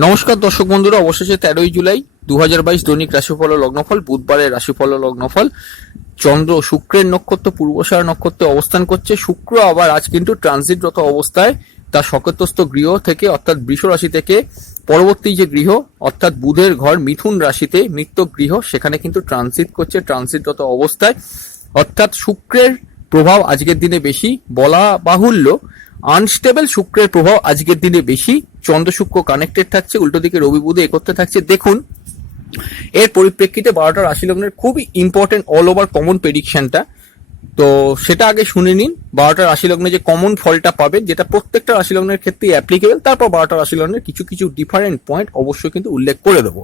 নমস্কার দর্শক বন্ধুরা, অবশেষে 13ই জুলাই 2022 দৈনিক রাশিফল ও লগ্নফল, বুধবারের রাশিফল ও লগ্নফল। চন্দ্র শুক্রের নক্ষত্র পূর্বষাঢ়া নক্ষত্রে অবস্থান করছে। শুক্র আবার আজ কিন্তু ট্রানজিটরত অবস্থায় তার সকেতস্থ গৃহ থেকে অর্থাৎ বৃষ রাশি থেকে পরবর্তী যে গৃহ অর্থাৎ বুধের ঘর মিথুন রাশিতে মৃত্য গৃহ সেখানে কিন্তু ট্রানজিট করছে ট্রানজিটরত অবস্থায়। অর্থাৎ শুক্রের প্রভাব আজকের দিনে বেশি, বলা বাহুল্য আনস্টেবল শুক্রের প্রভাব আজকের দিনে বেশি। চন্দ্র শুক্র কানেক্টেড থাকছে, উল্টো দিকে রবি বুধে একত্রে থাকছে। দেখুন এর পরিপ্রেক্ষিতে 12টা রাশি লগ্নের খুবই ইম্পর্টেন্ট অল ওভার কমন প্রেডিকশনটা, তো সেটা আগে শুনে নিন। 12টা রাশি লগ্নে যে কমন ফলটা পাবেন, যেটা প্রত্যেকটা রাশি লগ্নের ক্ষেত্রে অ্যাপ্লিকেবল, তারপর 12টা রাশি লগ্নের কিছু কিছু ডিফারেন্ট পয়েন্ট অবশ্যই কিন্তু উল্লেখ করে দেবো।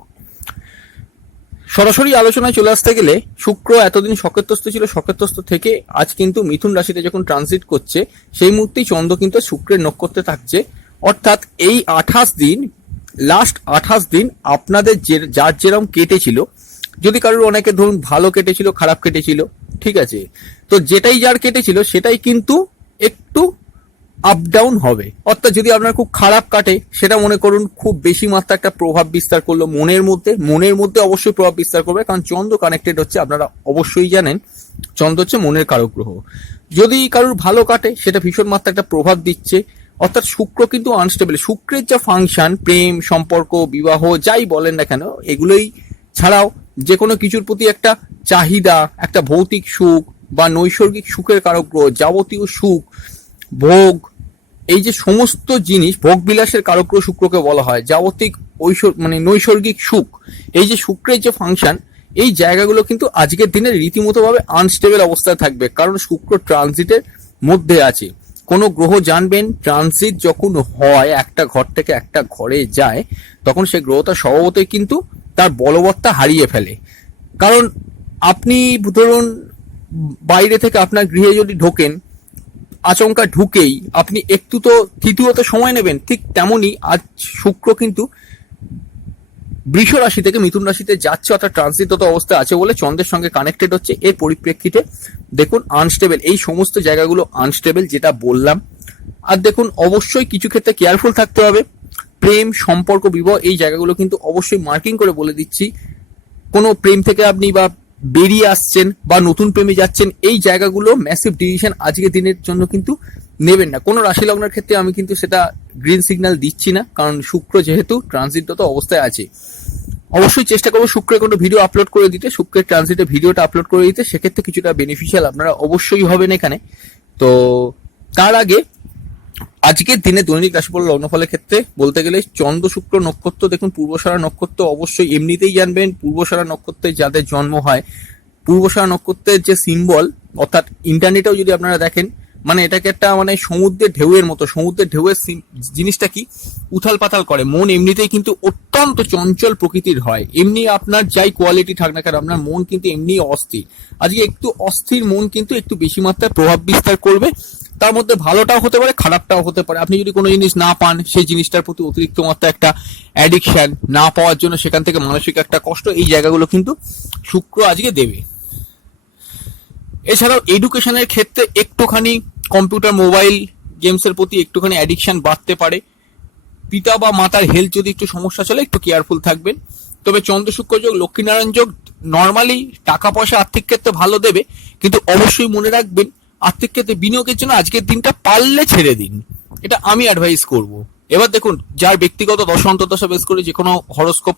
সরাসরি আলোচনায় চলে আসতে গেলে, শুক্র এতদিন সকেতস্থ ছিল, সকেতস্থ থেকে আজ কিন্তু মিথুন রাশিতে যখন ট্রানজিট করছে সেই মুহূর্তেই চন্দ্র কিন্তু শুক্রের নক্ষত্রে থাকছে। অর্থাৎ এই 28 দিন, লাস্ট 28 দিন আপনাদের যার যেরকম কেটেছিল, যদি কারোর অনেকে ধরুন ভালো কেটেছিল, খারাপ কেটেছিল, ঠিক আছে, তো যেটাই যার কেটেছিল সেটাই কিন্তু একটু আপ ডাউন হবে। অর্থাৎ যদি আপনার খুব খারাপ কাটে, সেটা মনে করুন খুব বেশি মাত্রা একটা প্রভাব বিস্তার করলো মনের মধ্যে অবশ্যই প্রভাব বিস্তার করবে, কারণ চন্দ্র কানেক্টেড হচ্ছে, আপনারা অবশ্যই জানেন চন্দ্র হচ্ছে মনের কারক গ্রহ। যদি কারোর ভালো কাটে, সেটা ভীষণ মাত্রা একটা প্রভাব দিচ্ছে। অর্থাৎ শুক্র কিন্তু আনস্টেবল। শুক্রের যা ফাংশন, প্রেম, সম্পর্ক, বিবাহ, যাই বলেন না কেন, এগুলোই ছাড়াও যে কোনো কিছুর প্রতি একটা চাহিদা, একটা ভৌতিক সুখ বা নৈসর্গিক সুখের কারক গ্রহ, যাবতীয় সুখ ভোগ, এই যে সমস্ত জিনিস ভোগ বিলাসের কারক গ্রহ শুক্রকে বলা হয়। যাবতীয় নৈসর্গিক সুখ, এই যে শুক্রের যে ফাংশন, এই জায়গাগুলো কিন্তু আজকের দিনে রীতিমতো ভাবে আনস্টেবল অবস্থায় থাকবে, কারণ শুক্র ট্রানজিটের মধ্যে আছে। কোনো গ্রহ জানবেন ট্রানজিট যখন হয়, একটা ঘর থেকে একটা ঘরে যায়, তখন সেই গ্রহটা স্বভাবতই কিন্তু তার বলবত্তা হারিয়ে ফেলে। কারণ আপনি ধরুন বাইরে থেকে আপনার গৃহে যদি ঢোকেন, আচমকা ঢুকেই আপনি একটু তো তৃতীয়ত সময় নেবেন, ঠিক তেমনি আজ শুক্র কিন্তু বৃষ রাশি থেকে মিথুন রাশিতে যাচ্ছে, অর্থাৎ ট্রানজিটগত অবস্থায় আছে বলে চন্দ্রের সঙ্গে কানেক্টেড হচ্ছে। এর পরিপ্রেক্ষিতে দেখুন আনস্টেবল, এই সমস্ত জায়গাগুলো আনস্টেবল যেটা বললাম। আর দেখুন অবশ্যই কিছু ক্ষেত্রে কেয়ারফুল থাকতে হবে। প্রেম, সম্পর্ক, বিবাহ, এই জায়গাগুলো কিন্তু অবশ্যই মার্কিং করে বলে দিচ্ছি। কোনো প্রেম থেকে আপনি বা বেরিয়ে আসছেন বা নতুন প্রেমে যাচ্ছেন, এই জায়গাগুলো ম্যাসিভ ডিসিশন আজকের দিনের জন্য কিন্তু নেবেন না। কোনো রাশি লগ্নের ক্ষেত্রে আমি কিন্তু সেটা গ্রিন সিগন্যাল দিচ্ছি না, কারণ শুক্র যেহেতু ট্রানজিটগত অবস্থায় আছে। অবশ্যই চেষ্টা করবো শুক্রের কোনো ভিডিও আপলোড করে দিতে, শুক্রের ট্রানজিটে ভিডিওটা আপলোড করে দিতে, সেক্ষেত্রে কিছুটা বেনিফিশিয়াল আপনারা অবশ্যই হবেন এখানে। তো তার আগে আজকের দিনে দৈনিক রাশিফল লগ্নফলের ক্ষেত্রে বলতে গেলে, চন্দ্র শুক্র নক্ষত্র দেখুন পূর্বষাঢ়া নক্ষত্র অবশ্যই এমনিতেই জানবেন। পূর্বষাঢ়া নক্ষত্রে যাদের জন্ম হয়, পূর্বষাঢ়া নক্ষত্রের যে সিম্বল, অর্থাৎ ইন্টারনেটেও যদি আপনারা দেখেন, মানে এটাকে একটা সমুদ্রের ঢেউয়ের মতো, সমুদ্রের ঢেউয়ের জিনিসটা কি উথাল পাতাল করে। মন এমনিতেই কিন্তু অত্যন্ত চঞ্চল প্রকৃতির হয়, এমনি আপনার যাই কোয়ালিটি থাক না কেন, আপনার মন কিন্তু এমনি অস্থির। আজকে একটু অস্থির মন কিন্তু একটু বেশি মাত্রায় প্রভাব বিস্তার করবে। তার মধ্যে ভালোটাও হতে পারে, খারাপটাও হতে পারে। আপনি যদি কোনো জিনিস না পান, সেই জিনিসটার প্রতি অতিরিক্ত মাত্রা একটা অ্যাডিকশন, না পাওয়ার জন্য সেখান থেকে মানসিক একটা কষ্ট, এই জায়গাগুলো কিন্তু শুক্র আজকে দেবে। এছাড়াও এডুকেশনের ক্ষেত্রে একটুখানি কম্পিউটার, মোবাইল গেমসের প্রতি একটুখানি অ্যাডিকশন বাড়তে পারে। পিতা বা মাতার হেলথ যদি একটু সমস্যা চলে, একটু কেয়ারফুল থাকবেন। তবে চন্দ্র শুক্র যোগ, লক্ষ্মীনারায়ণ যোগ নর্মালি টাকা পয়সা আর্থিক ক্ষেত্রে ভালো দেবে, কিন্তু অবশ্যই মনে রাখবেন আর্থিক ক্ষেত্রে বিনিয়োগের জন্য আজকের দিনটা পারলে ছেড়ে দিন, এটা আমি অ্যাডভাইস করব। এবার দেখুন, যার ব্যক্তিগত দশা অন্তর্দশা বেস করে যে কোনো হরোস্কোপ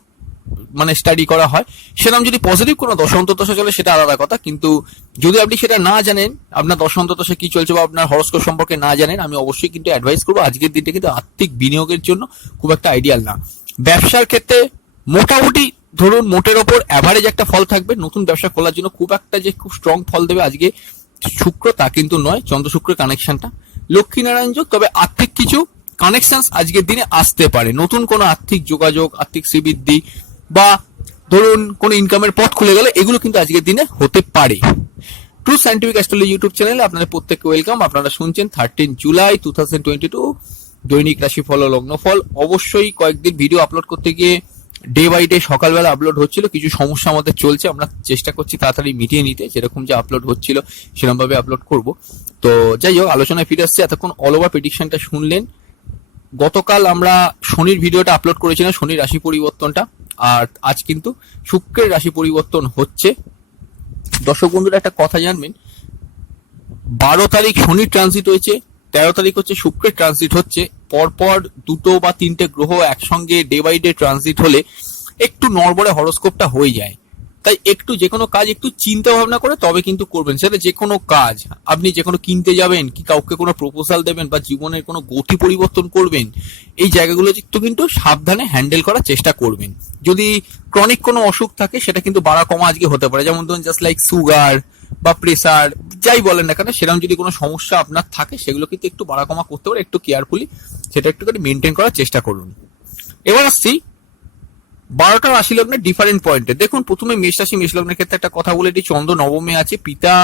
স্টাডি করা হয়, সেরকম যদি পজিটিভ কোনো দশা অন্তর্দশা চলে সেটা আলাদা কথা, কিন্তু যদি আপনি সেটা না জানেন, আপনার দশা অন্তর্দশা কি চলছে বা আপনার হরোস্কোপ সম্পর্কে না জানেন, আমি অবশ্যই কিন্তু অ্যাডভাইস করবো আজকের দিনটা কিন্তু আর্থিক বিনিয়োগের জন্য খুব একটা আইডিয়াল না। ব্যবসার ক্ষেত্রে মোটামুটি ধরুন মোটের ওপর অ্যাভারেজ একটা ফল থাকবে। নতুন ব্যবসা খোলার জন্য খুব একটা যে খুব স্ট্রং ফল দেবে আজকে শুক্র, তা কিন্তু নয়। চন্দ্র শুক্রের কানেকশনটা লক্ষ্মীনারায়ণ যোগ, তবে আর্থিক কিছু কানেকশন আজকের দিনে আসতে পারে। নতুন কোনো আর্থিক যোগাযোগ, আর্থিক শ্রীবৃদ্ধি বা ধরুন কোনো ইনকামের পথ খুলে গেলে, এগুলো কিন্তু আজকের দিনে হতে পারে। ট্রু সায়েন্টিফিক অ্যাস্ট্রোলজি ইউটিউব চ্যানেলে আপনাদের প্রত্যেককে ওয়েলকাম। আপনারা শুনছেন 13 জুলাই 2022 দৈনিক রাশিফল ও লগ্নফল। অবশ্যই কয়েকদিন ভিডিও আপলোড করতে গিয়ে ডে বাই ডে সকালবেলা আপলোড হচ্ছিল, কিছু সমস্যা আমাদের চলছে, আমরা চেষ্টা করছি তাড়াতাড়ি মিটিয়ে নিতে, যেরকম যে আপলোড হচ্ছিল সেরকম ভাবে আপলোড করব। তো যাই হোক, আলোচনায় ফিরে আসছে। এতক্ষণ অল ওভার প্রেডিকশনটা শুনলেন। গতকাল আমরা শনির ভিডিওটা আপলোড করেছিলাম, শনির রাশি পরিবর্তনটা, আর আজ কিন্তু শুক্রের রাশি পরিবর্তন হচ্ছে। দর্শক বন্ধুরা একটা কথা জানবেন, 12 তারিখ শনির ট্রানজিট হয়েছে, 13 তারিখ হচ্ছে শুক্রের ট্রানজিট হচ্ছে। পরপর 2 বা 3টে গ্রহ একসঙ্গে ডে বাই ডে ট্রানজিট হলে একটু নড়বড়ে হরোস্কোপটা হয়ে যায়। তাই একটু যে কোনো কাজ একটু চিন্তা ভাবনা করে তবে কিন্তু করবেন। সেটা যে কোনো কাজ, আপনি যে কোনো কিনতে যাবেন কি কাউকে কোনো প্রপোজাল দেবেন বা জীবনের কোনো গতি পরিবর্তন করবেন, এই জায়গাগুলো একটু কিন্তু সাবধানে হ্যান্ডেল করার চেষ্টা করবেন। যদি ক্রনিক কোনো অসুখ থাকে সেটা কিন্তু বাড়া কমা আজকে হতে পারে, যেমন ধরুন জাস্ট লাইক সুগার বা প্রেসার, যাই বলেন না কেন, সেরকম যদি কোনো সমস্যা আপনার থাকে সেগুলো কিন্তু একটু বাড়া কমা করতে পারে। একটু কেয়ারফুলি সেটা একটুখানি মেনটেন করার চেষ্টা করুন। এবার আসছি 12টা রাশি লগ্নের ডিফারেন্ট পয়েন্টে। দেখুন, প্রথমে মেষ রাশি, মেষ লগ্নের ক্ষেত্রে একটা কথা বলে, এটি চন্দ্র নবমে আছে, পিতা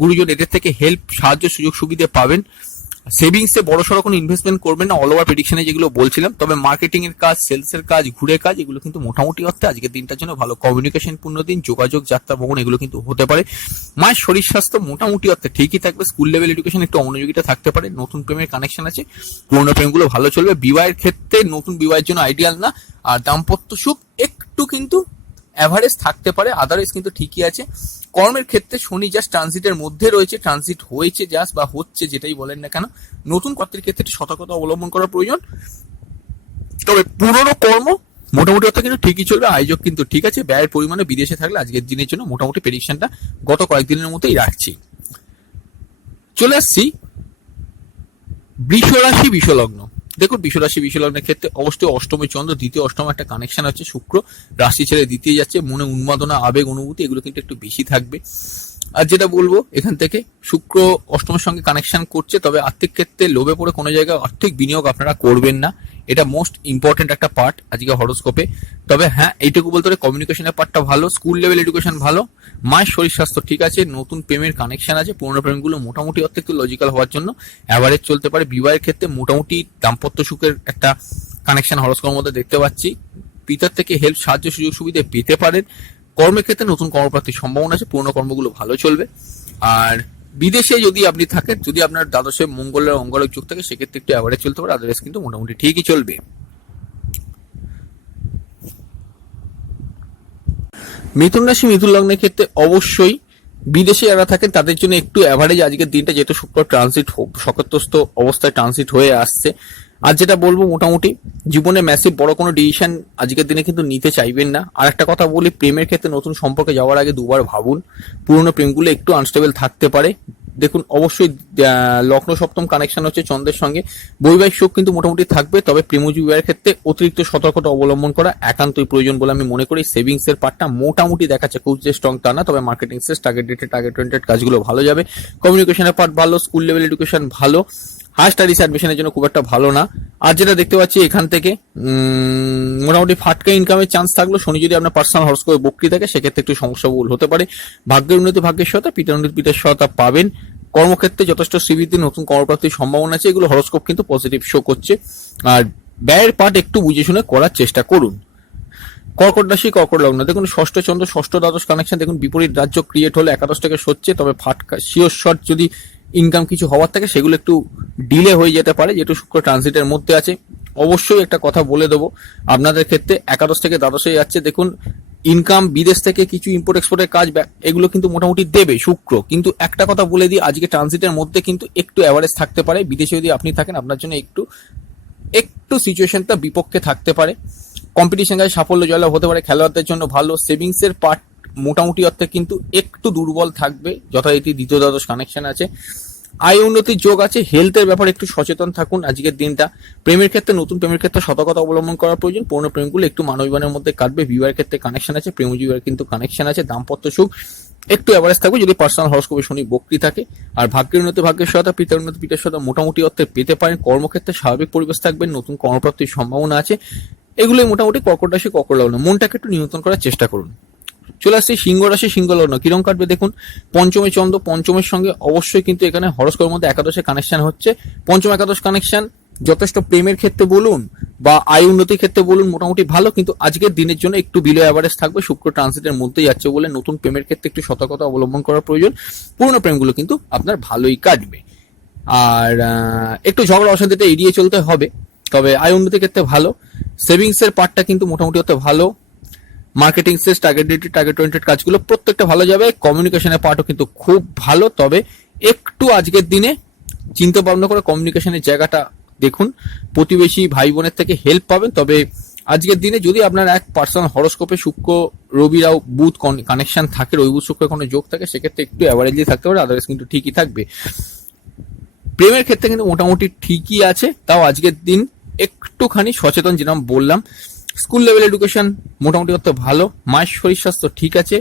গুরুজন এদের থেকে হেল্প, সাহায্য, সুযোগ সুবিধা পাবেন। সেভিংসে বড়সড় কোনো ইনভেস্টমেন্ট করবেন না, অল ওভার প্রেডিকশনে যেগুলো বলছিলাম। তবে মার্কেটিং এর কাজ, সেলস এর কাজ, ঘুরে কাজ, এগুলো কিন্তু মোটামুটি অর্থে আজকের দিনটার জন্য ভালো। কমিউনিকেশন পূর্ণ দিন, যোগাযোগ, যাত্রা, ভ্রমণ এগুলো কিন্তু হতে পারে। মায়ের শরীর স্বাস্থ্য মোটামুটি অর্থে ঠিকই থাকবে। স্কুল লেভেল এডুকেশন একটু অমনোযোগিতা থাকতে পারে। নতুন প্রেমের কানেকশন আছে, পুরোনো প্রেমগুলো ভালো চলবে। বিবাহের ক্ষেত্রে নতুন বিবাহের জন্য আইডিয়াল না। আর দাম্পত্য সুখ একটু কিন্তু অ্যাভারেজ থাকতে পারে, আদারওয়াইজ কিন্তু ঠিকই আছে। কর্মের ক্ষেত্রে শনি জাস্ট ট্রানজিটের মধ্যে রয়েছে, ট্রানজিট হয়েছে জাস্ট বা হচ্ছে, যেটাই বলেন না কেন, নতুন কর্মের ক্ষেত্রে সতর্কতা অবলম্বন করা প্রয়োজন। তবে পুরনো কর্ম মোটামুটি অর্থে কিন্তু ঠিকই চলবে, আয়োজক কিন্তু ঠিক আছে। ব্যয়ের পরিমাণে বিদেশে থাকলে আজকের দিনের জন্য মোটামুটি প্রেডিকশনটা গত কয়েকদিনের মতোই রাখছি। চলে আসছি বৃষ রাশি, বৃষ লগ্ন। দেখুন, বৃষ রাশি, বৃষ লগ্নের ক্ষেত্রে অবশ্যই অষ্টমী চন্দ্র, দ্বিতীয় অষ্টম একটা কানেকশন আছে। শুক্র রাশি ছেড়ে দ্বিতীয় যাচ্ছে, মনে উন্মাদনা, আবেগ, অনুভূতি এগুলো কিন্তু একটু বেশি থাকবে। আর যেটা বলবো, এখান থেকে শুক্র অষ্টমের সঙ্গে কানেকশন করছে, তবে আর্থিক ক্ষেত্রে লোভে পড়ে কোনো জায়গায় আর্থিক বিনিয়োগ আপনারা করবেন না। এটা মোস্ট ইম্পর্টেন্ট একটা পার্ট আজকে হরোস্কোপে। তবে হ্যাঁ, এইটুকু বলতে পারে কমিউনিকেশনের পার্টটা ভালো, স্কুল লেভেল এডুকেশন ভালো, মায়ের শরীর স্বাস্থ্য ঠিক আছে, নতুন প্রেমের কানেকশন আছে। পুরোনো প্রেমগুলো মোটামুটি অর্থে একটু লজিক্যাল হওয়ার জন্য অ্যাভারেজ চলতে পারে। বিবাহের ক্ষেত্রে মোটামুটি দাম্পত্য সুখের একটা কানেকশন হরোস্কোপের মধ্যে দেখতে পাচ্ছি। পিতার থেকে হেল্প, সাহায্য, সুযোগ সুবিধা পেতে পারেন। কর্মের ক্ষেত্রে নতুন কর্মপ্রাপ্তির সম্ভাবনা আছে, পুরোনো কর্মগুলো ভালো চলবে। আর বিদেশে যদি আপনি থাকেন, যদি আপনার দ্বাদশে মঙ্গলের অঙ্গারক যুগ থাকে, সেক্ষেত্রে একটু অ্যাভারেজ চলতে পারে, আদারওয়াইজ কিন্তু মোটামুটি ঠিকই চলবে। মিথুন রাশি, মিথুন লগ্নের ক্ষেত্রে অবশ্যই বিদেশে যারা থাকেন তাদের জন্য একটু অ্যাভারেজ আজকের দিনটা, যেহেতু শুক্র ট্রানজিট সকত্বস্থ অবস্থায় ট্রানজিট হয়ে আসছে। আর যেটা বলবো, মোটামুটি জীবনে ম্যাসিভ বড় কোনো ডিসিশন আজকের দিনে কিন্তু নিতে চাইবেন না। আর একটা কথা বলি, প্রেমের ক্ষেত্রে নতুন সম্পর্কে যাওয়ার আগে দুবার ভাবুন। পুরোনো প্রেমগুলো একটু আনস্টেবল থাকতে পারে। দেখুন, অবশ্যই লগ্ন সপ্তম কানেকশন হচ্ছে চন্দ্রের সঙ্গে, বৈবাহিক সুখ কিন্তু মোটামুটি থাকবে। তবে প্রেমজীবী বিবাহের ক্ষেত্রে অতিরিক্ত সতর্কতা অবলম্বন করা একান্তই প্রয়োজন বলে আমি মনে করি। সেভিংস এর পার্টটা মোটামুটি দেখাচ্ছে, খুব যে স্ট্রং তা না, তবে marketing sales, target dated, target oriented কাজগুলো ভালো যাবে। কমিউনিকেশনের পার্ট ভালো, স্কুল লেভেল এডুকেশন ভালো, হাই স্টাডিজ অ্যাডমিশনের জন্য খুব একটা ভালো না। আর যেটা দেখতে পাচ্ছি এখান থেকে মোটামুটি ফাটকা ইনকামের চান্স থাকলো। শনি যদি আপনার পার্সোনাল হরোস্কোপে বক্রি থাকে, সেক্ষেত্রে একটু সমস্যাবহুল হতে পারে। ভাগ্যের উন্নতি, ভাগ্যের সহায়তা, পিতার উন্নতি, পিতার সহায়তা পাবেন। কর্মক্ষেত্রে যথেষ্ট শ্রীবৃদ্ধি, নতুন কর্মপ্রাপ্তির সম্ভাবনা আছে, এগুলো হরোস্কোপ কিন্তু পজিটিভ শো করছে। আর ব্যয়ের পার্ট একটু বুঝে শুনে করার চেষ্টা করুন। কর্কট রাশি, কর্কট লগ্ন। দেখুন, ষষ্ঠ চন্দ্র, ষষ্ঠ দ্বাদশ কানেকশন। দেখুন, বিপরীত রাজ্য ক্রিয়েট হলে একাদশ থেকে সচ্ছে, তবে ফাটকা শিওর শর্ট যদি ইনকাম কিছু হওয়ার থাকে সেগুলো একটু ডিলে হয়ে যেতে পারে, যেহেতু শুক্র ট্রানজিটের মধ্যে আছে। অবশ্যই একটা কথা বলে দেবো, আপনাদের ক্ষেত্রে একাদশ থেকে দ্বাদশে যাচ্ছে। দেখুন, ইনকাম, বিদেশ থেকে কিছু ইম্পোর্ট এক্সপোর্টের কাজ, এগুলো কিন্তু মোটামুটি দেবে শুক্র। কিন্তু একটা কথা বলে দিই, আজকে ট্রানজিটের মধ্যে কিন্তু একটু অ্যাভারেজ থাকতে পারে। বিদেশে যদি আপনি থাকেন, আপনার জন্য একটু একটু সিচুয়েশনটা বিপক্ষে থাকতে পারে। কম্পিটিশন কাজে সাফল্য জয়লাভ হতে পারে, খেলোয়াড়দের জন্য ভালো। সেভিংস এর পার্ট মোটামুটি অর্থে কিন্তু একটু দুর্বল থাকবে, যথারীতি দ্বিতীয় দ্বাদশ কানেকশন আছে। আয় উন্নতির যোগ আছে। হেলথের ব্যাপারে একটু সচেতন থাকুন আজকের দিনটা। প্রেমের ক্ষেত্রে, নতুন প্রেমের ক্ষেত্রে সতর্কতা অবলম্বন করা প্রয়োজন। পুরনো প্রেমগুলো একটু মানবীবানের মধ্যে কাটবে। বিবাহের ক্ষেত্রে কানেকশন আছে, প্রেমজীবীর কিন্তু কানেকশন আছে। দাম্পত্য সুখ একটু অ্যাভারেজ থাকবে যদি পার্সোনাল হরোস্কোপে শনি বক্রি থাকে। আর ভাগ্যের উন্নতি, ভাগ্যের সহায়তা, পিতার উন্নতি, পিতার সহায়তা মোটামুটি অর্থে পেতে পারেন। কর্মক্ষেত্রে স্বাভাবিক পরিবেশ থাকবেন, নতুন কর্মপ্রাপ্তির সম্ভাবনা আছে। এগুলোই মোটামুটি কর্কট রাশি, কর্কট লগ্ন। মনটাকে একটু নিয়ন্ত্রণ করার চেষ্টা করুন। চলে আসছে সিংহ রাশি, সিংহ লগ্ন। কিরম কাটবে দেখুন, পঞ্চমে চন্দ্র, পঞ্চমের সঙ্গে অবশ্যই কিন্তু এখানে হরোস্কোপের মধ্যে একাদশে কানেকশন হচ্ছে। পঞ্চম একাদশ কানেকশন যথেষ্ট প্রেমের ক্ষেত্রে বলুন বা আয় উন্নতির ক্ষেত্রে বলুন মোটামুটি ভালো, কিন্তু আজকের দিনের জন্য একটু বিলো অ্যাভারেজ থাকবে। শুক্র ট্রানজিটের মধ্যে যাচ্ছে বলে নতুন প্রেমের ক্ষেত্রে একটু সতর্কতা অবলম্বন করার প্রয়োজন। পুরনো প্রেমগুলো কিন্তু আপনার ভালোই কাটবে। আর একটু ঝগড়া অশান্তিটা এড়িয়ে চলতে হবে। তবে আয় উন্নতির ক্ষেত্রে ভালো। সেভিংস এর পার্টটা কিন্তু মোটামুটি হতে ভালো। Marketing sales, target dated, target oriented কাজগুলো প্রত্যেকটা ভালো যাবে। কমিউনিকেশনের পার্টও কিন্তু খুব ভালো, তবে একটু আজকের দিনে চিন্তা ভাবনা করে কমিউনিকেশনের জায়গাটা দেখুন। প্রতিবেশী ভাই বোনের থেকে হেল্প পাবেন, তবে আজকের দিনে যদি আপনার এক পার্সোনাল হরোস্কোপে শুক্র রবি রাও বুধ কানেকশন থাকে, রবি বুধ শুক্রের কোনো যোগ থাকে, সেক্ষেত্রে একটু অ্যাভারেজলি থাকতে পারে, আদারওয়াইজ কিন্তু ঠিকই থাকবে। প্রেমের ক্ষেত্রে কিন্তু মোটামুটি ঠিকই আছে, তাও আজকের দিন একটুখানি সচেতন, যেরকম বললাম। স্কুল লেভেল এডুকেশন মোটামুটি অত ভালো। মায়ের শরীর স্বাস্থ্য ঠিক আছে।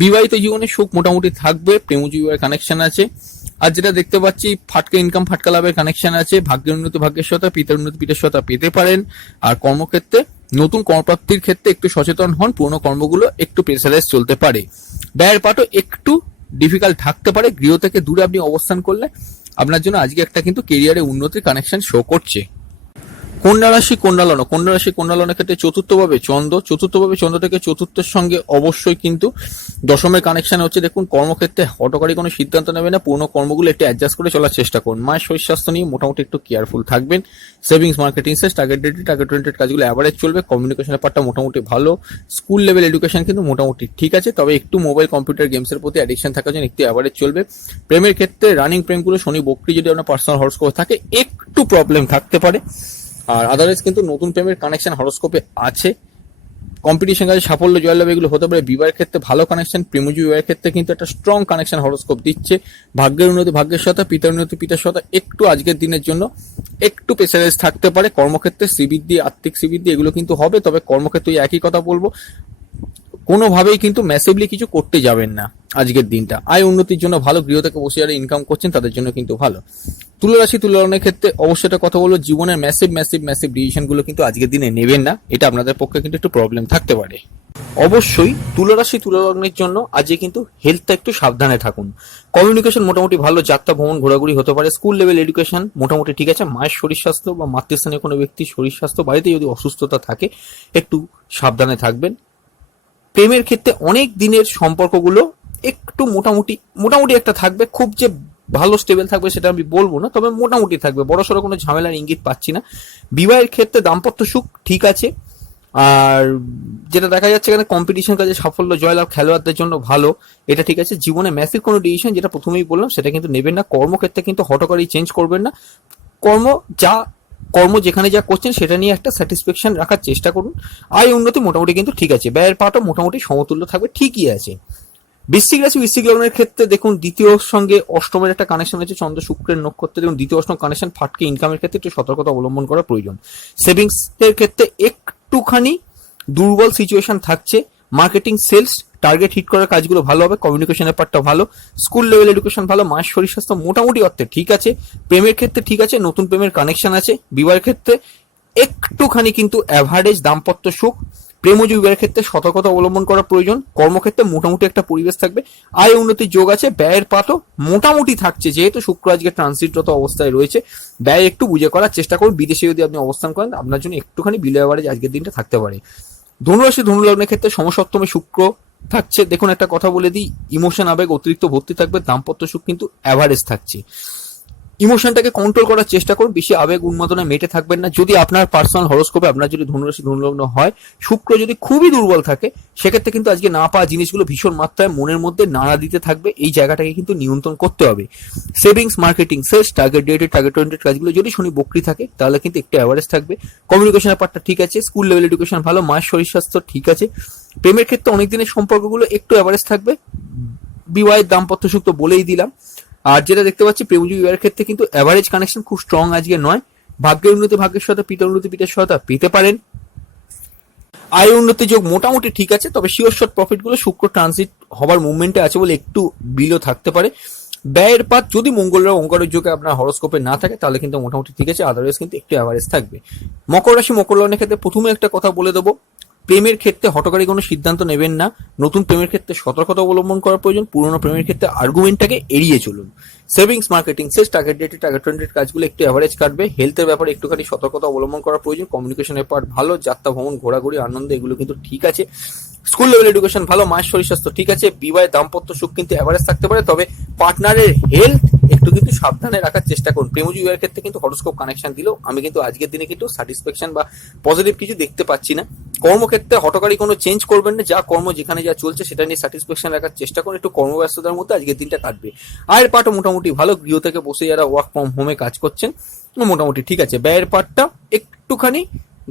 বিবাহিত জীবনে সুখ মোটামুটি থাকবে, প্রেমজীবীর কানেকশন আছে। আর যেটা দেখতে পাচ্ছি, ফাটকা ইনকাম, ফাটকা লাভের কানেকশন আছে। ভাগ্যের উন্নতি, ভাগ্যের সহায়তা, পিতার উন্নতি, পিতার সহায়তা পেতে পারেন। আর কর্মক্ষেত্রে নতুন কর্মপ্রাপ্তির ক্ষেত্রে একটু সচেতন হন, পুরোনো কর্মগুলো একটু প্রেসারাইজ চলতে পারে। ব্যয়ের পাটও একটু ডিফিকাল্ট থাকতে পারে। গৃহ থেকে দূরে আপনি অবস্থান করলে আপনার জন্য আজকে একটা কিন্তু কেরিয়ারে উন্নতির কানেকশন শো করছে। কন্যা রাশি, কন্যা লগ্ন। কন্যা রাশি, কন্যা লগ্নের ক্ষেত্রে চতুর্থভাবে চন্দ্র থেকে চতুর্থের সঙ্গে অবশ্যই কিন্তু দশমের কানেকশন হচ্ছে। দেখুন, কর্মক্ষেত্রে হঠকারী কোনো সিদ্ধান্ত নেবে না, পুরোনো কর্মগুলো একটু অ্যাডজাস্ট করে চলার চেষ্টা করুন। মায়ের শরীর স্বাস্থ্য নিয়ে মোটামুটি একটু কেয়ারফুল থাকবেন। Savings, marketing sales, target dated, target oriented কাজগুলো অ্যাভারেজ চলবে। কমিউনিকেশনের পার্টটা মোটামুটি ভালো। স্কুল লেভেল এডুকেশন কিন্তু মোটামুটি ঠিক আছে, তবে একটু মোবাইল কম্পিউটার গেমসের প্রতি অ্যাডিকশন থাকার জন্য একটু অ্যাভারেজ চলবে। প্রেমের ক্ষেত্রে রানিং প্রেমগুলো শনি বকরি যদি আপনার পার্সোনাল হরোস্কোপ থাকে একটু প্রবলেম থাকতে পারে, আর আদারওয়াইজ কিন্তু নতুন প্রেমের কানেকশন হরোস্কোপে আছে। কম্পিটিশন কাজে সাফল্য, জয়লাভ এগুলো হতে পারে। বিবাহের ক্ষেত্রে ভালো কানেকশন, প্রেমজীবী বিবাহের ক্ষেত্রে কিন্তু একটা স্ট্রং কানেকশন হরোস্কোপ দিচ্ছে। ভাগ্যের উন্নতি, ভাগ্যের সহায়তা, পিতার উন্নতি, পিতার সহায়তা একটু আজকের দিনের জন্য একটু প্রেসারাইজ থাকতে পারে। কর্মক্ষেত্রে শ্রীবৃদ্ধি, আর্থিক শ্রীবৃদ্ধি এগুলো কিন্তু হবে, তবে কর্মক্ষেত্রে একই কথা বলবো, কোনোভাবেই কিন্তু ম্যাসিভলি কিছু করতে যাবেন না আজকের দিনটা। আয় উন্নতির জন্য ভালো। গৃহ থেকে বসে যারা ইনকাম করছেন তাদের জন্য কিন্তু ভালো। তুলা রাশি, তুলা লগ্নের ক্ষেত্রে অবশ্যই একটা কথা বলবো, জীবনের ম্যাসিভ ডিসিশন গুলো কিন্তু আজকের দিনে নেবেন না, এটা আপনাদের পক্ষে কিন্তু একটু প্রবলেম থাকতে পারে। অবশ্যই তুলা রাশি, তুলা লগ্নের জন্য আজকে কিন্তু হেলথটা একটু সাবধানে থাকুন। কমিউনিকেশন মোটামুটি ভালো, যাত্রা ভ্রমণ ঘোরাঘুরি হতে পারে। স্কুল লেভেল এডুকেশন মোটামুটি ঠিক আছে। মায়ের শরীর স্বাস্থ্য বা মাতৃস্থানীয় কোনো ব্যক্তির শরীর স্বাস্থ্য, বাড়িতে যদি অসুস্থতা থাকে একটু সাবধানে থাকবেন। প্রেমের ক্ষেত্রে অনেক দিনের সম্পর্কগুলো একটু মোটামুটি একটা থাকবে, খুব যে ভালো স্টেবল থাকবে সেটা আমি বলবো না, তবে মোটামুটি থাকবে, বড়সড় কোনো ঝামেলার ইঙ্গিত পাচ্ছি না। বিবাহের ক্ষেত্রে দাম্পত্য সুখ ঠিক আছে। আর যেটা দেখা যাচ্ছে এখানে কম্পিটিশন কাজে সাফল্য, জয়লাভ খেলোয়াড়দের জন্য ভালো, এটা ঠিক আছে। জীবনে ম্যাসিভ কোনো ডিসিশন, যেটা প্রথমেই বললাম, সেটা কিন্তু নেবেন না। কর্মক্ষেত্রে কিন্তু হঠকারী চেঞ্জ করবেন না। কর্ম যেখানে যা করছেন সেটা নিয়ে একটা স্যাটিসফ্যাকশন রাখার চেষ্টা করুন। আয় উন্নতি মোটামুটি কিন্তু ঠিক আছে। ব্যয়ের পাটও মোটামুটি সমতুল্য থাকবে, ঠিকই আছে। বৃশ্চিক রাশি, বৃশ্চিক লগ্নের ক্ষেত্রে দেখুন, দ্বিতীয় সঙ্গে অষ্টমের একটা কানেকশন আছে, চন্দ্র শুক্রের নক্ষত্রে। দেখুন, দ্বিতীয় অষ্টম কানেকশন, ফাটকে ইনকামের ক্ষেত্রে একটু সতর্কতা অবলম্বন করা প্রয়োজন। সেভিংস এর ক্ষেত্রে একটুখানি দুর্বল সিচুয়েশন থাকছে। মার্কেটিং সেলস টার্গেট হিট করার কাজগুলো ভালো হবে। কমিউনিকেশনের পার্টটা ভালো। স্কুল লেভেল এডুকেশন ভালো। মায়ের শরীর স্বাস্থ্য মোটামুটি অর্থে ঠিক আছে। প্রেমের ক্ষেত্রে ঠিক আছে, নতুন প্রেমের কানেকশন আছে। বিবাহের ক্ষেত্রে একটুখানি কিন্তু অ্যাভারেজ দাম্পত্য সুখ। প্রেমজীবী বিবাহের ক্ষেত্রে সতর্কতা অবলম্বন করা প্রয়োজন। কর্মক্ষেত্রে মোটামুটি একটা পরিবেশ থাকবে। আয় উন্নতির যোগ আছে। ব্যয়ের পাতও মোটামুটি থাকছে, যেহেতু শুক্র আজকে ট্রানজিটরত অবস্থায় রয়েছে। ব্যয় একটু বুঝে করার চেষ্টা করুন। বিদেশে যদি আপনি অবস্থান করেন আপনার জন্য একটুখানি বিলো অ্যাভারেজ আজকের দিনটা থাকতে পারে। ধনুরাশি, ধনুলগ্নের ক্ষেত্রে সমসপ্তমে শুক্র থাকছে। দেখুন, একটা কথা বলে দিই, ইমোশন আবেগ অতিরিক্ত ভর্তি থাকবে। দাম্পত্য সুখ কিন্তু অ্যাভারেজ থাকছে। ইমোশনটাকে কন্ট্রোল করার চেষ্টা করুন, বেশি আবেগ উন্মাদনায় মেতে থাকবেন না। যদি আপনার পার্সোনাল হরোস্কোপে আপনার যদি ধনুরাশি ধনুলগ্ন হয়, শুক্র যদি খুবই দুর্বল থাকে, সেক্ষেত্রে কিন্তু আজকে না পাওয়া জিনিসগুলো ভীষণ মাত্রায় মনের মধ্যে নাড়া দিতে থাকবে। এই জায়গাটাকে কিন্তু নিয়ন্ত্রণ করতে হবে। Savings, marketing sales, target dated, target oriented কাজগুলো যদি শনি বকরি থাকে তাহলে কিন্তু একটু অ্যাভারেজ থাকবে। কমিউনিকেশনের পার্টটা ঠিক আছে। স্কুল লেভেল এডুকেশন ভালো। মায়ের শরীর স্বাস্থ্য ঠিক আছে। প্রেমের ক্ষেত্রে অনেক দিনের সম্পর্কগুলো একটু অ্যাভারেজ থাকবে। বিবাহের দাম্পত্য সুখ তো বলেই দিলাম। আর যেটা দেখতে পাচ্ছি, প্রেমজীবী বিবাহের ক্ষেত্রে কিন্তু অ্যাভারেজ কানেকশন খুব স্ট্রং আজকে নয়। ভাগ্যের উন্নতি, ভাগ্যের সহায়তা, পিতার উন্নতি, পিতার সহায়তা পেতে পারেন। আয় উন্নতি যোগ মোটামুটি ঠিক আছে, তবে শিওর শর্ট প্রফিট গুলো শুক্র ট্রানজিট হবার মুভমেন্টে আছে বলে একটু বিলো থাকতে পারে। ব্যয়ের পাত যদি মঙ্গলবার অঙ্গারের যোগে আপনার হরোস্কোপে না থাকে তাহলে কিন্তু মোটামুটি ঠিক আছে, আদারওয়াইজ কিন্তু একটু অ্যাভারেজ থাকবে। মকর রাশি, মকর লগ্নের ক্ষেত্রে প্রথমে একটা কথা বলে দেবো, প্রেমের ক্ষেত্রে হঠকারী কোনো সিদ্ধান্ত নেবেন না। নতুন প্রেমের ক্ষেত্রে সতর্কতা অবলম্বন করা প্রয়োজন। পুরোনো প্রেমের ক্ষেত্রে আর্গুমেন্টটাকে এড়িয়ে চলুন। Savings, marketing sales, target dated, target oriented কাজগুলো একটু অ্যাভারেজ কাটবে। হেলথের ব্যাপারে একটুখানি সতর্কতা অবলম্বন করা প্রয়োজন। কমিউনিকেশনের পার্ট ভালো। যাত্রা ভ্রমণ ঘোরাঘুরি আনন্দ এগুলো কিন্তু ঠিক আছে। স্কুল লেভেল এডুকেশন ভালো। মায়ের শরীর স্বাস্থ্য ঠিক আছে। বিবাহে দাম্পত্য সুখ কিন্তু অ্যাভারেজ থাকতে পারে, তবে পার্টনারের হেলথ একটু কিন্তু সাবধানে রাখার চেষ্টা করুন। প্রেমজী বিবাহের ক্ষেত্রে কিন্তু হরোস্কোপ কানেকশন দিলেও আমি কিন্তু আজকের দিনে কিন্তু স্যাটিসফ্যাকশন বা পজিটিভ কিছু দেখতে পাচ্ছি না। কর্মক্ষেত্রে হঠকারী কোনো চেঞ্জ করবেন না, যা কর্ম যেখানে যা চলছে সেটা নিয়ে স্যাটিসফ্যাকশন রাখার চেষ্টা করুন, একটু কর্মব্যস্ততার মধ্যে আজকের দিনটা কাটবে। আয়ের পাটও মোটামুটি ভালো, গৃহ থেকে বসে যারা ওয়ার্ক ফ্রম হোমে কাজ করছেন মোটামুটি ঠিক আছে। ব্যয়ের পাটটা একটুখানি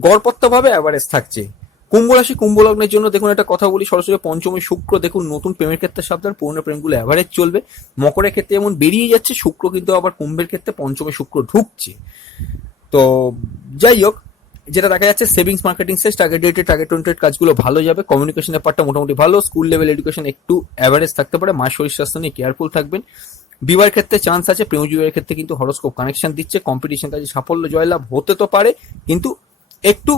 গড়পত্তা ভাবে অ্যাভারেজ থাকছে। কুম্ভ রাশি কুম্ভ লগ্নের জন্য দেখুন একটা কথা বলি, সরাসরি পঞ্চমে শুক্র, দেখুন নতুন প্রেমের ক্ষেত্রে সাবধান, পুরনো প্রেমগুলো অ্যাভারেজ চলবে। মকরের ক্ষেত্রে যেমন বেরিয়ে যাচ্ছে শুক্র, কিন্তু আবার কুম্ভের ক্ষেত্রে পঞ্চমে শুক্র ঢুকছে। তো যাই হোক, যেটা দেখা যাচ্ছে savings marketing sales target oriented কাজগুলো ভালো যাবে। কমিউনিকেশনের পার্টটা মোটামুটি ভালো। স্কুল লেভেল এডুকেশন একটু অ্যাভারেজ থাকতে পারে। মায়ের শরীর স্বাস্থ্য নিয়ে কেয়ারফুল থাকবেন। বিবাহের ক্ষেত্রে চান্স আছে, প্রেমজী বিবাহের ক্ষেত্রে কিন্তু হরোস্কোপ কানেকশন দিচ্ছে। কম্পিটিশন কাজে সাফল্য জয়লাভ হতে তো পারে, কিন্তু একটু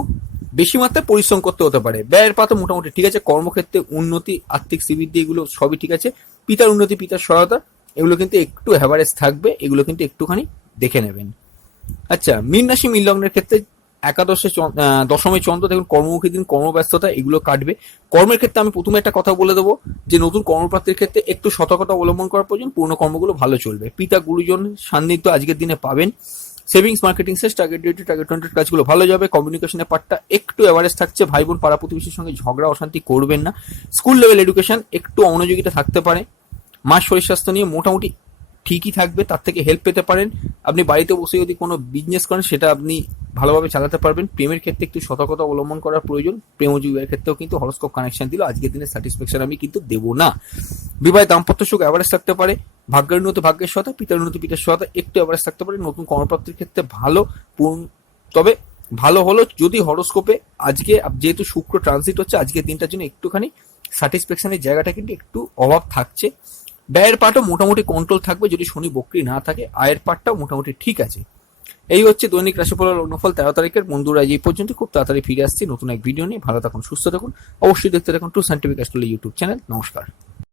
বেশি মাত্রায় পরিশ্রম করতে হতে পারে। ব্যয়ের পাতা মোটামুটি ঠিক আছে। কর্মক্ষেত্রে উন্নতি, আর্থিক শ্রীবৃদ্ধি এগুলো সবই ঠিক আছে। পিতার উন্নতি, পিতার সহায়তা এগুলো কিন্তু একটু অ্যাভারেজ থাকবে, এগুলো কিন্তু একটুখানি দেখে নেবেন। আচ্ছা, মীন রাশি মীন লগ্নের ক্ষেত্রে দশমে চন্দ্র, দেখুন কর্মমুখী দিন, কর্মব্যস্ততা এগুলো কাটবে। কর্মের ক্ষেত্রে আমি প্রথমে একটা কথা বলে দেবো যে নতুন কর্মপ্রাপ্তির ক্ষেত্রে একটু সতর্কতা অবলম্বন করার প্রয়োজন। পুরনো কর্মগুলো ভালো চলবে। পিতা গুরুজন সান্নিধ্য আজকের দিনে পাবেন। Savings marketing sales target oriented কাজগুলো ভালো যাবে। কমিউনিকেশনের পার্টটা একটু অ্যাভারেজ থাকছে। ভাই বোন পাড়া প্রতিবেশীর সঙ্গে ঝগড়া অশান্তি করবেন না। স্কুল লেভেল এডুকেশন একটু অমনোযোগিতা থাকতে পারে। মার শরীর স্বাস্থ্য নিয়ে মোটামুটি ঠিকই থাকবে, তার থেকে হেল্প পেতে পারেন। আপনি বাড়িতে বসে যদি কোনো বিজনেস করেন সেটা আপনি ভালোভাবে চালাতে পারবেন। প্রেমের ক্ষেত্রে একটু সতর্কতা অবলম্বন করার প্রয়োজন। প্রেমজী বিবাহের ক্ষেত্রেও কিন্তু হরোস্কোপ কানেকশন দিল আজকের দিনে স্যাটিসফ্যাকশন আমি কিন্তু দেবো না। বিবাহে দাম্পত্য সুখ অ্যাভারেজ থাকতে পারে। ভাগ্যের উন্নতি ভাগ্যের সহায়তা, পিতার উন্নতি পিতার সহায়তা একটু অ্যাভারেজ থাকতে পারে। নতুন কর্মপ্রাপ্তির ক্ষেত্রে ভালো, তবে ভালো হলো যদি হরোস্কোপে আজকে যেহেতু শুক্র ট্রানজিট হচ্ছে, আজকের দিনটার জন্য একটুখানি স্যাটিসফ্যাকশনের জায়গাটা কিন্তু একটু অভাব থাকছে। ব্যয়ের পার্টও মোটামুটি কন্ট্রোল থাকবে যদি শনি বক্রী না থাকে। আয়ের পার্টটাও মোটামুটি ঠিক আছে। এই হচ্ছে দৈনিক রাশিফল লগ্নফল 13 তারিখের। বন্ধুরা এই পর্যন্ত, খুব তাড়াতাড়ি ফিরে আসছি নতুন এক ভিডিও নিয়ে। ভালো থাকুন, সুস্থ থাকুন, অবশ্যই দেখতে থাকুন true scientific astrology YouTube channel. নমস্কার।